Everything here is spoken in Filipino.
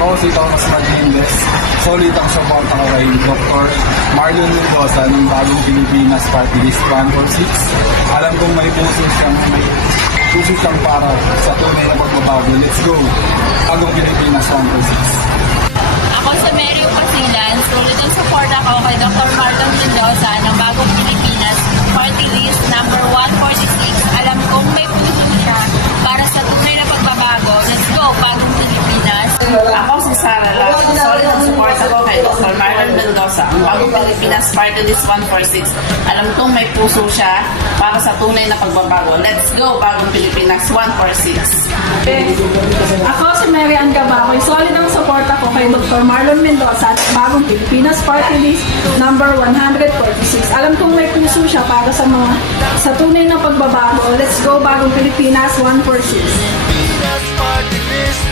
Ako si Thomas Martinez. Solid ang suporta ko kay Dr. Marlon Mendoza ng Bagong Pilipinas Party List 146. Alam kong may puso siyang para sa tunay na pagbabago. Let's go! Bagong Pilipinas 146. Ako sa Mary Pasilan, sulit ang support ako kay Dr. Marlon Mendoza ng Bagong Pilipinas Party List number 146. Alam kong may puso siya para sa tunay na pagbabago. Let's go, Bagong Pilipinas! Ako si Sarah Lau. Solid ang support ako kay Dr. Marlon Mendoza, ang Bagong Pilipinas Party List 146. Alam kong may puso siya para sa tunay na pagbabago. Let's go, Bagong Pilipinas 146. Ako si Mary Ann Gabacoy. Solid ang support ako kay Dr. Marlon Mendoza at Bagong Pilipinas Party List number 146. Alam kong may puso siya para sa tunay na pagbabago. Let's go, Bagong Pilipinas 146. Pilipinas Party List